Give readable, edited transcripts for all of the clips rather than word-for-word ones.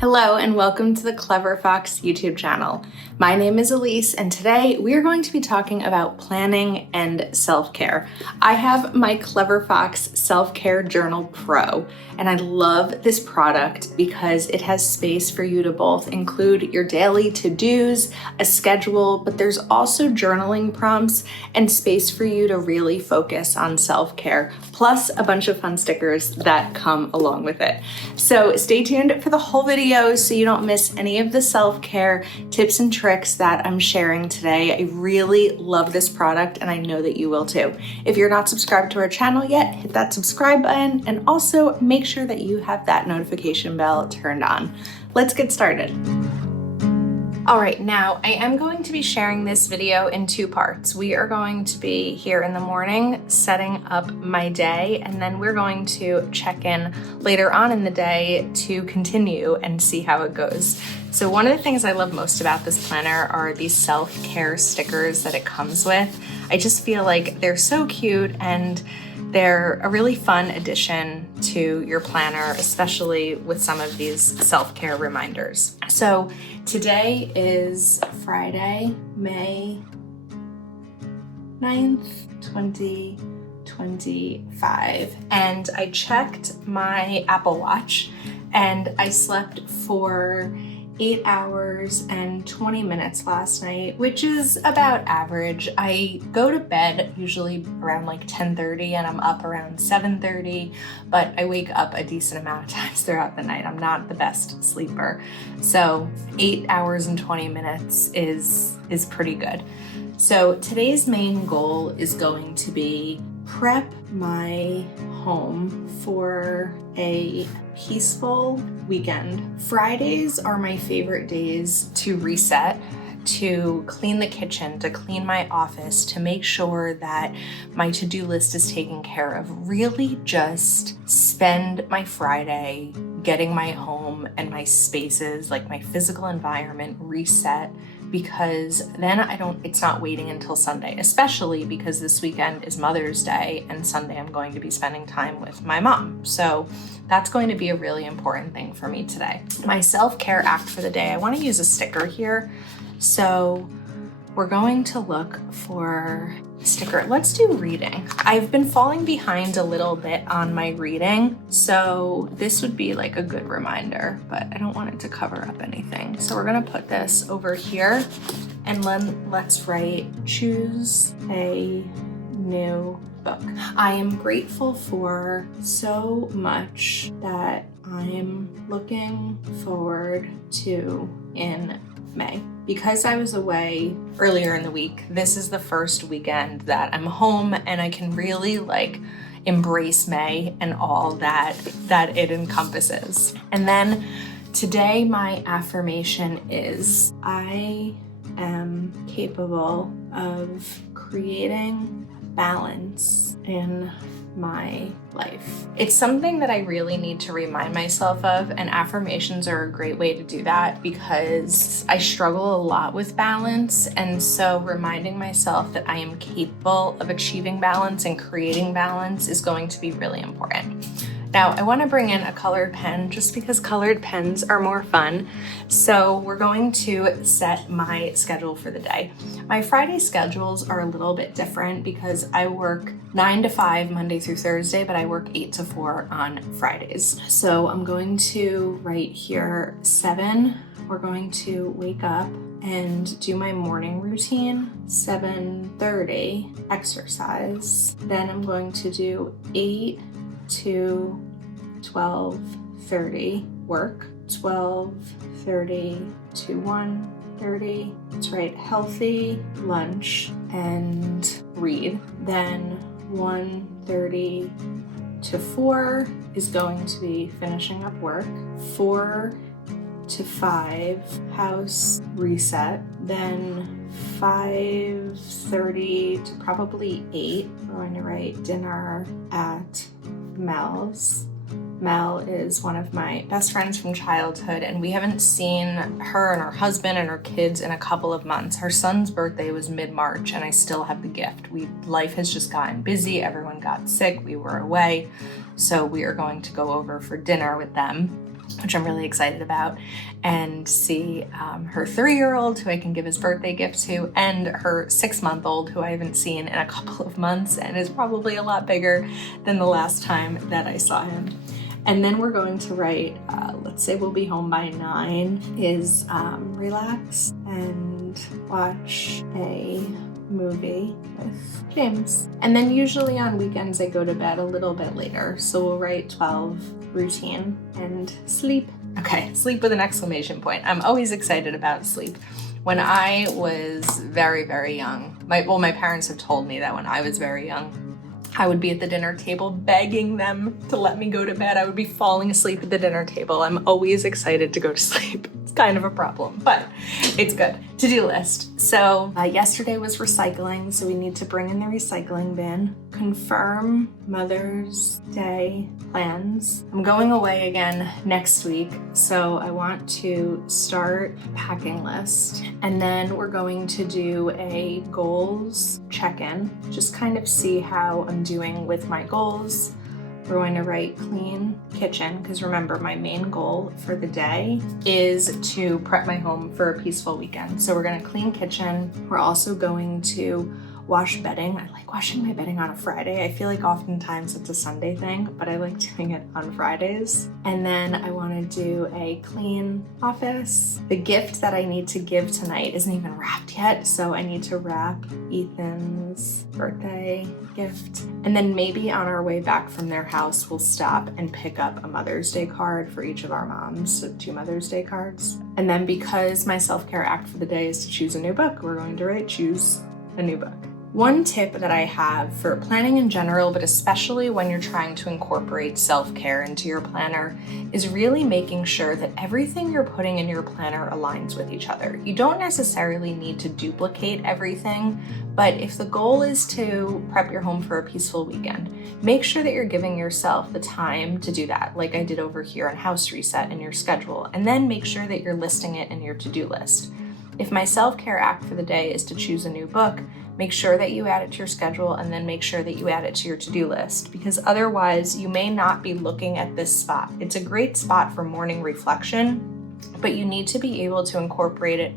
Hello and welcome to the Clever Fox YouTube channel. My name is Ilysse and today we are going to be talking about planning and self-care. I have my Clever Fox Self-Care Journal Pro and I love this product because it has space for you to both include your daily to-dos, a schedule, but there's also journaling prompts and space for you to really focus on self-care, plus a bunch of fun stickers that come along with it. So stay tuned for the whole video so you don't miss any of the self-care tips and tricks that I'm sharing today. I really love this product and I know that you will too. If you're not subscribed to our channel yet, hit that subscribe button and also make sure that you have that notification bell turned on. Let's get started. All right, now I am going to be sharing this video in two parts. We are going to be here in the morning setting up my day, and then we're going to check in later on in the day to continue and see how it goes. So one of the things I love most about this planner are these self-care stickers that it comes with. I just feel like they're so cute and they're a really fun addition to your planner, especially with some of these self-care reminders. So today is Friday, May 9th, 2025. And I checked my Apple Watch and I slept for 8 hours and 20 minutes last night, which is about average. I go to bed usually around like 10:30 and I'm up around 7:30, but I wake up a decent amount of times throughout the night. I'm not the best sleeper. So 8 hours and 20 minutes is pretty good. So today's main goal is going to be prep my home for a peaceful weekend. Fridays are my favorite days to reset, to clean the kitchen, to clean my office, to make sure that my to-do list is taken care of. Really just spend my Friday getting my home and my spaces, like my physical environment, reset, because then it's not waiting until Sunday, especially because this weekend is Mother's Day and Sunday I'm going to be spending time with my mom. So that's going to be a really important thing for me today. My self-care act for the day, I want to use a sticker here. So we're going to look for a sticker. Let's do reading. I've been falling behind a little bit on my reading, so this would be like a good reminder, but I don't want it to cover up anything. So we're gonna put this over here and then let's write, choose a new book. I am grateful for so much that I'm looking forward to in May. Because I was away earlier in the week, this is the first weekend that I'm home and I can really embrace May and all that it encompasses. And then today my affirmation is, I am capable of creating balance in my life. It's something that I really need to remind myself of, and affirmations are a great way to do that because I struggle a lot with balance, and so reminding myself that I am capable of achieving balance and creating balance is going to be really important. Now, I want to bring in a colored pen just because colored pens are more fun. So we're going to set my schedule for the day. My Friday schedules are a little bit different because I work 9 to 5 Monday through Thursday, but I work 8 to 4 on Fridays. So I'm going to write here 7. We're going to wake up and do my morning routine. 7:30 exercise. Then I'm going to do 8 to 12:30 work, 12:30 to 1:30, that's right, healthy lunch and read. Then 1:30 to 4 is going to be finishing up work, 4 to 5 house reset, then 5:30 to probably 8, we're going to write dinner at Mel's. Mel is one of my best friends from childhood, and we haven't seen her and her husband and her kids in a couple of months. Her son's birthday was mid-March, and I still have the gift. Life has just gotten busy. Everyone got sick. We were away. So we are going to go over for dinner with them. which I'm really excited about, and see her 3-year-old, who I can give his birthday gift to, and her 6-month-old, who I haven't seen in a couple of months and is probably a lot bigger than the last time that I saw him. And then we're going to write, let's say we'll be home by 9, is relax and watch a movie with James. And then usually on weekends I go to bed a little bit later. So we'll write 12, routine, and sleep. Okay, sleep with an exclamation point. I'm always excited about sleep. When I was very, very young, my parents have told me that when I was very young, I would be at the dinner table begging them to let me go to bed. I would be falling asleep at the dinner table. I'm always excited to go to sleep. It's kind of a problem, but it's good. To-do list. So yesterday was recycling, so we need to bring in the recycling bin. Confirm Mother's Day plans. I'm going away again next week, so I want to start a packing list. And then we're going to do a goals check-in, just kind of see how I'm doing with my goals. We're going to write clean kitchen, because remember, my main goal for the day is to prep my home for a peaceful weekend. So we're going to clean kitchen. We're also going to wash bedding. I like washing my bedding on a Friday. I feel like oftentimes it's a Sunday thing, but I like doing it on Fridays. And then I want to do a clean office. The gift that I need to give tonight isn't even wrapped yet, so I need to wrap Ethan's birthday gift. And then maybe on our way back from their house, we'll stop and pick up a Mother's Day card for each of our moms, so 2 Mother's Day cards. And then because my self-care act for the day is to choose a new book, we're going to write choose a new book. One tip that I have for planning in general, but especially when you're trying to incorporate self-care into your planner, is really making sure that everything you're putting in your planner aligns with each other. You don't necessarily need to duplicate everything, but if the goal is to prep your home for a peaceful weekend, make sure that you're giving yourself the time to do that, like I did over here on House Reset in your schedule, and then make sure that you're listing it in your to-do list. If my self-care act for the day is to choose a new book, make sure that you add it to your schedule, and then make sure that you add it to your to-do list, because otherwise you may not be looking at this spot. It's a great spot for morning reflection, but you need to be able to incorporate it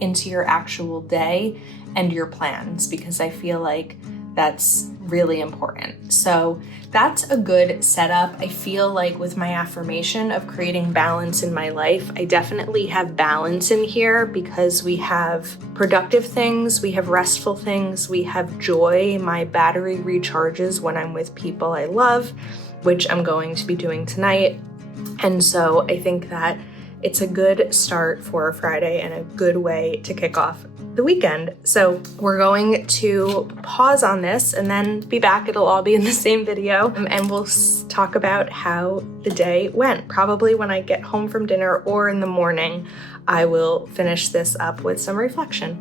into your actual day and your plans, because I feel like that's really important. So that's a good setup. I feel like with my affirmation of creating balance in my life, I definitely have balance in here, because we have productive things, we have restful things, we have joy. My battery recharges when I'm with people I love, which I'm going to be doing tonight. And so I think that it's a good start for a Friday and a good way to kick off the weekend. So we're going to pause on this and then be back. It'll all be in the same video, and we'll talk about how the day went. Probably when I get home from dinner or in the morning, I will finish this up with some reflection.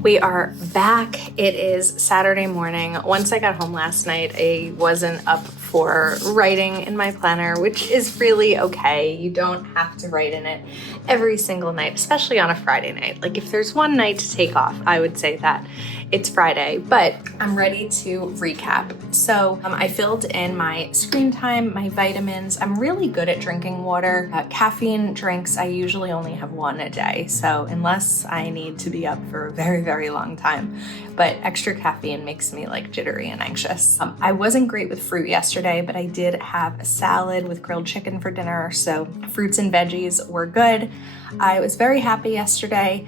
We are back. It is Saturday morning. Once I got home last night, I wasn't up for writing in my planner, which is really okay. You don't have to write in it every single night, especially on a Friday night. Like if there's one night to take off, I would say that it's Friday, but I'm ready to recap. So I filled in my screen time, my vitamins. I'm really good at drinking water. Caffeine drinks, I usually only have 1 a day. So unless I need to be up for a very, very long time, but extra caffeine makes me like jittery and anxious. I wasn't great with fruit yesterday, but I did have a salad with grilled chicken for dinner. So fruits and veggies were good. I was very happy yesterday.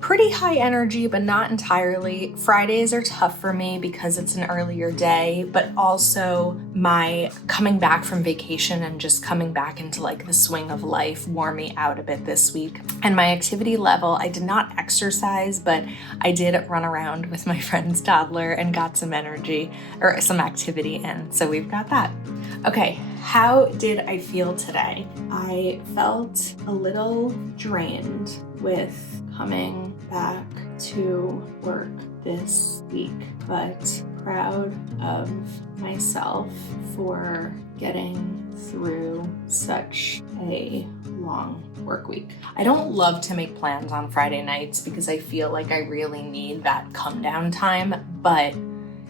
Pretty high energy, but not entirely. Fridays are tough for me because it's an earlier day, but also my coming back from vacation and just coming back into like the swing of life wore me out a bit this week. And my activity level, I did not exercise, but I did run around with my friend's toddler and got some energy or some activity in. So we've got that. Okay, how did I feel today? I felt a little drained with coming back to work this week, but proud of myself for getting through such a long work week. I don't love to make plans on Friday nights because I feel like I really need that come down time, but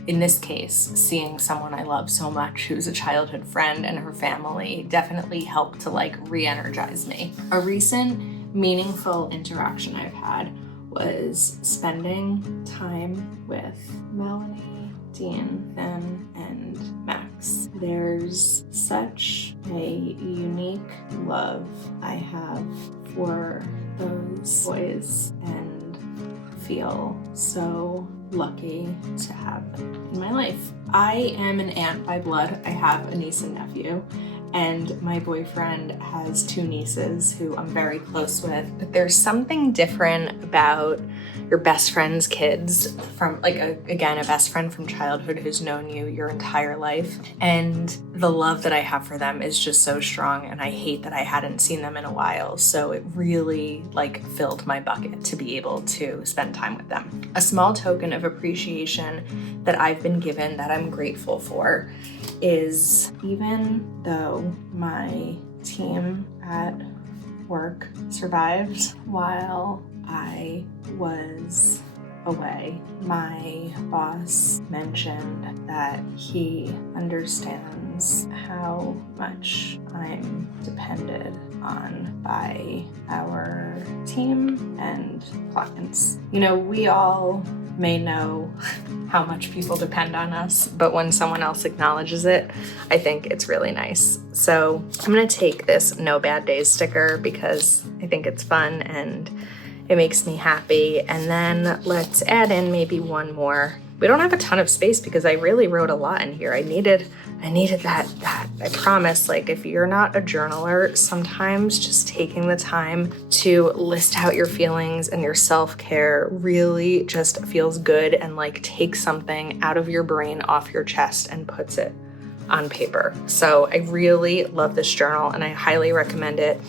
in this case, seeing someone I love so much who's a childhood friend and her family definitely helped to like re-energize me. A recent meaningful interaction I've had was spending time with Melanie, Dean, Finn, and Max. There's such a unique love I have for those boys and feel so lucky to have them in my life. I am an aunt by blood. I have a niece and nephew, and my boyfriend has 2 nieces who I'm very close with. But there's something different about your best friend's kids from again, a best friend from childhood who's known you your entire life. And the love that I have for them is just so strong, and I hate that I hadn't seen them in a while. So it really like filled my bucket to be able to spend time with them. A small token of appreciation that I've been given that I'm grateful for is, even though my team at work survived while I was away, my boss mentioned that he understands how much I'm depended on by our team and clients. You know, we all may know how much people depend on us, but when someone else acknowledges it, I think it's really nice. So I'm gonna take this No Bad Days sticker because I think it's fun and it makes me happy. And then let's add in maybe one more. We don't have a ton of space because I really wrote a lot in here. I needed that, I promise. Like, if you're not a journaler, sometimes just taking the time to list out your feelings and your self-care really just feels good and like takes something out of your brain, off your chest, and puts it on paper. So I really love this journal and I highly recommend it.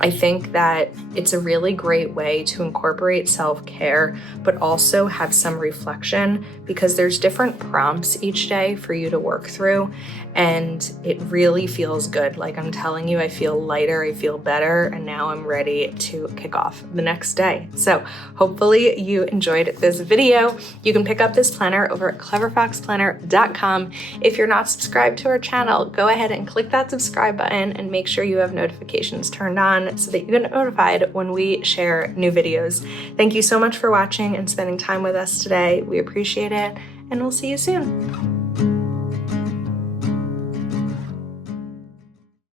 I think that it's a really great way to incorporate self-care, but also have some reflection, because there's different prompts each day for you to work through, and it really feels good. Like, I'm telling you, I feel lighter, I feel better, and now I'm ready to kick off the next day. So hopefully you enjoyed this video. You can pick up this planner over at cleverfoxplanner.com. If you're not subscribed to our channel, go ahead and click that subscribe button and make sure you have notifications turned on so that you get notified when we share new videos. Thank you so much for watching and spending time with us today. We appreciate it, and we'll see you soon.